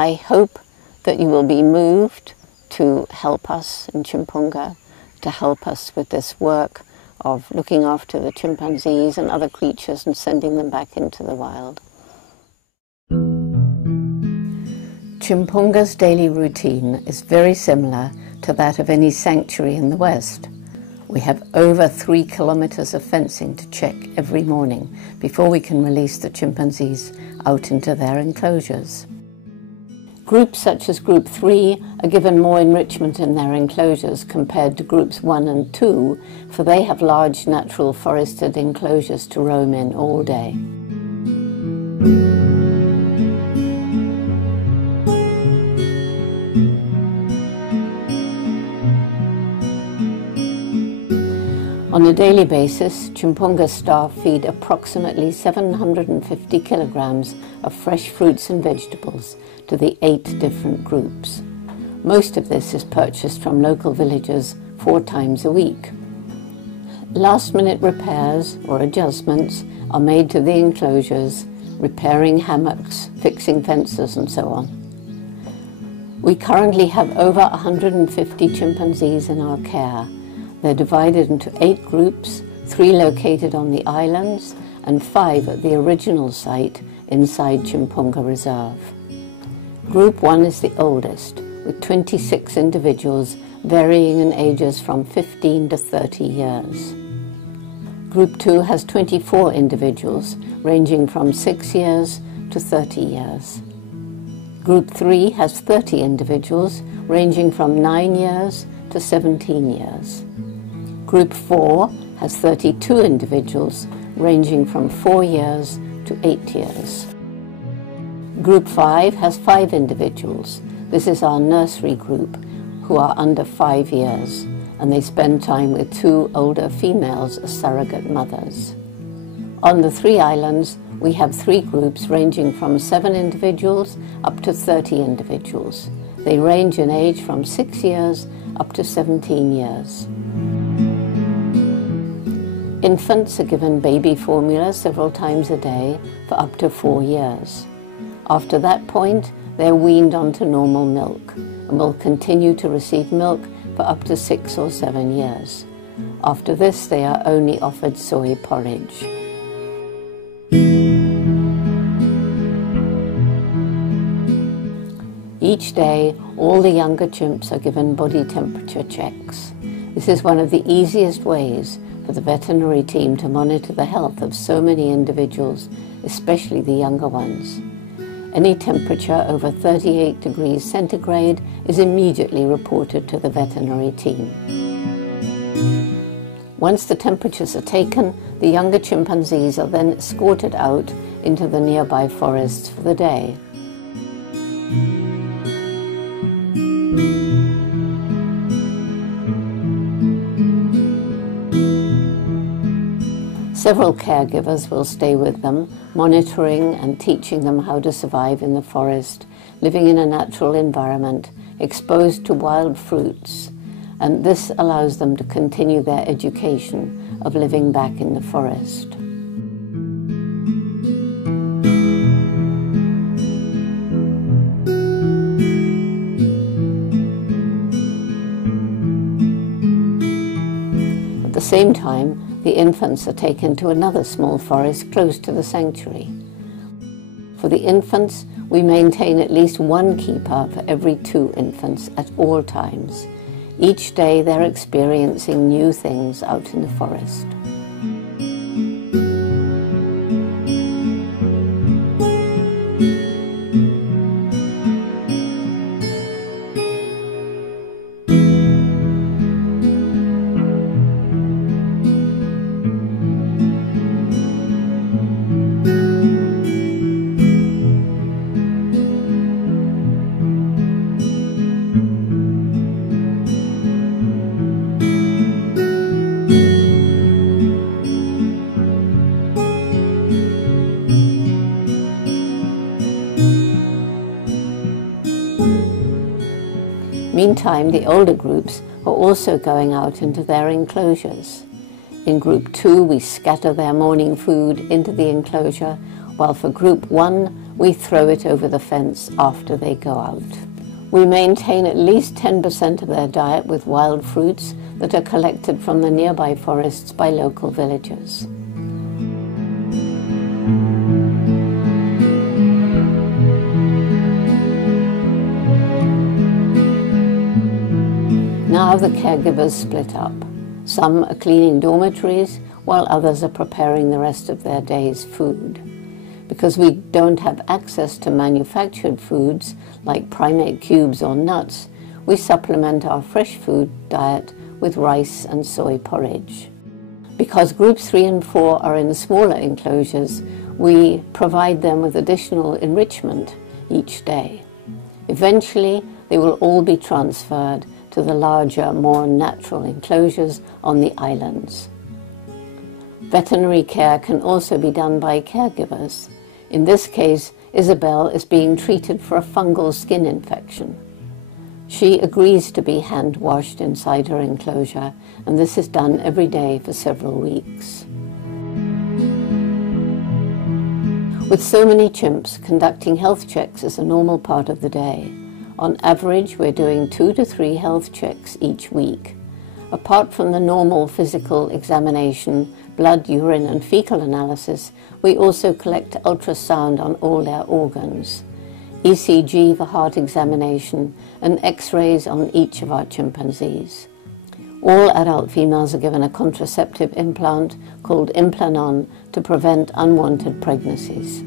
I hope that you will be moved to help us in Tchimpounga, to help us with this work of looking after the chimpanzees and other creatures and sending them back into the wild. Tchimpounga's daily routine is very similar to that of any sanctuary in the West. We have over 3 kilometers of fencing to check every morning before we can release the chimpanzees out into their enclosures. Groups such as Group 3 are given more enrichment in their enclosures compared to Groups 1 and 2, for they have large natural forested enclosures to roam in all day. On a daily basis, Tchimpounga staff feed approximately 750 kilograms of fresh fruits and vegetables to the 8 different groups. Most of this is purchased from local villagers 4 times a week. Last-minute repairs or adjustments are made to the enclosures, repairing hammocks, fixing fences and so on. We currently have over 150 chimpanzees in our care. They're divided into 8 groups, 3 located on the islands and 5 at the original site inside Tchimpounga Reserve. Group 1 is the oldest, with 26 individuals varying in ages from 15 to 30 years. Group 2 has 24 individuals ranging from 6 years to 30 years. Group 3 has 30 individuals ranging from 9 years to 17 years. Group 4 has 32 individuals ranging from 4 years to 8 years. Group 5 has 5 individuals. This is our nursery group, who are under 5 years, and they spend time with 2 older females as surrogate mothers. On the 3 islands, we have 3 groups ranging from 7 individuals up to 30 individuals. They range in age from 6 years up to 17 years. Infants are given baby formula several times a day for up to 4 years. After that point, they're weaned onto normal milk and will continue to receive milk for up to 6 or 7 years. After this, they are only offered soy porridge. Each day, all the younger chimps are given body temperature checks. This is one of the easiest ways for the veterinary team to monitor the health of so many individuals, especially the younger ones. Any temperature over 38 degrees centigrade is immediately reported to the veterinary team. Once the temperatures are taken, the younger chimpanzees are then escorted out into the nearby forests for the day. Several caregivers will stay with them, monitoring and teaching them how to survive in the forest, living in a natural environment, exposed to wild fruits, and this allows them to continue their education of living back in the forest. At the same time, the infants are taken to another small forest close to the sanctuary. For the infants, we maintain at least 1 keeper for every 2 infants at all times. Each day they're experiencing new things out in the forest. Meantime, the older groups are also going out into their enclosures. In Group 2, we scatter their morning food into the enclosure, while for Group 1, we throw it over the fence after they go out. We maintain at least 10% of their diet with wild fruits that are collected from the nearby forests by local villagers. Now the caregivers split up. Some are cleaning dormitories, while others are preparing the rest of their day's food. Because we don't have access to manufactured foods like primate cubes or nuts, we supplement our fresh food diet with rice and soy porridge. Because groups 3 and 4 are in smaller enclosures, we provide them with additional enrichment each day. Eventually, they will all be transferred to the larger, more natural enclosures on the islands. Veterinary care can also be done by caregivers. In this case, Isabel is being treated for a fungal skin infection. She agrees to be hand washed inside her enclosure, and this is done every day for several weeks. With so many chimps, conducting health checks is a normal part of the day. On average, we're doing 2 to 3 health checks each week. Apart from the normal physical examination, blood, urine and fecal analysis, we also collect ultrasound on all their organs, ECG for heart examination, and X-rays on each of our chimpanzees. All adult females are given a contraceptive implant called Implanon to prevent unwanted pregnancies.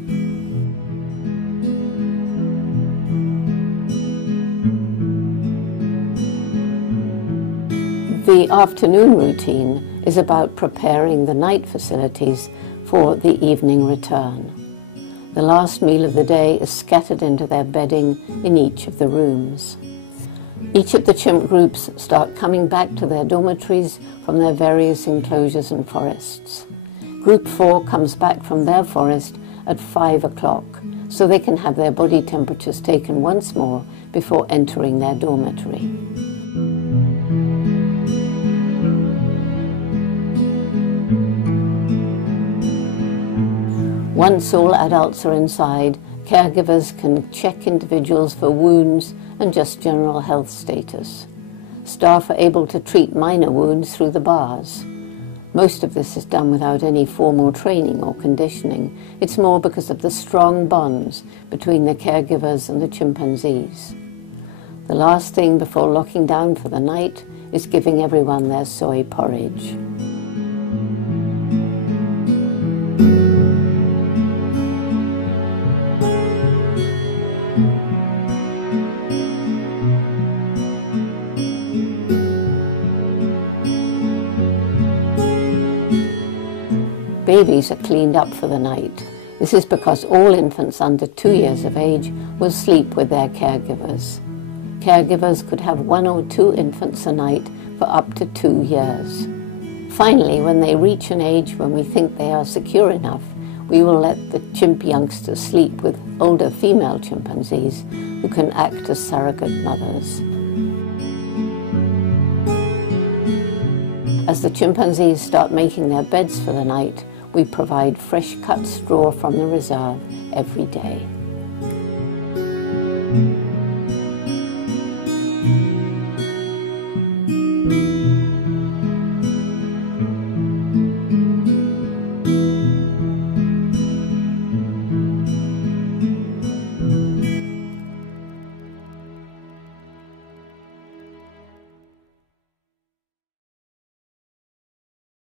The afternoon routine is about preparing the night facilities for the evening return. The last meal of the day is scattered into their bedding in each of the rooms. Each of the chimp groups start coming back to their dormitories from their various enclosures and forests. Group 4 comes back from their forest at 5 o'clock, so they can have their body temperatures taken once more before entering their dormitory. Once all adults are inside, caregivers can check individuals for wounds and just general health status. Staff are able to treat minor wounds through the bars. Most of this is done without any formal training or conditioning. It's more because of the strong bonds between the caregivers and the chimpanzees. The last thing before locking down for the night is giving everyone their soy porridge. Babies are cleaned up for the night. This is because all infants under 2 years of age will sleep with their caregivers. Caregivers could have 1 or 2 infants a night for up to 2 years. Finally, when they reach an age when we think they are secure enough, we will let the chimp youngsters sleep with older female chimpanzees who can act as surrogate mothers. As the chimpanzees start making their beds for the night, we provide fresh cut straw from the reserve every day.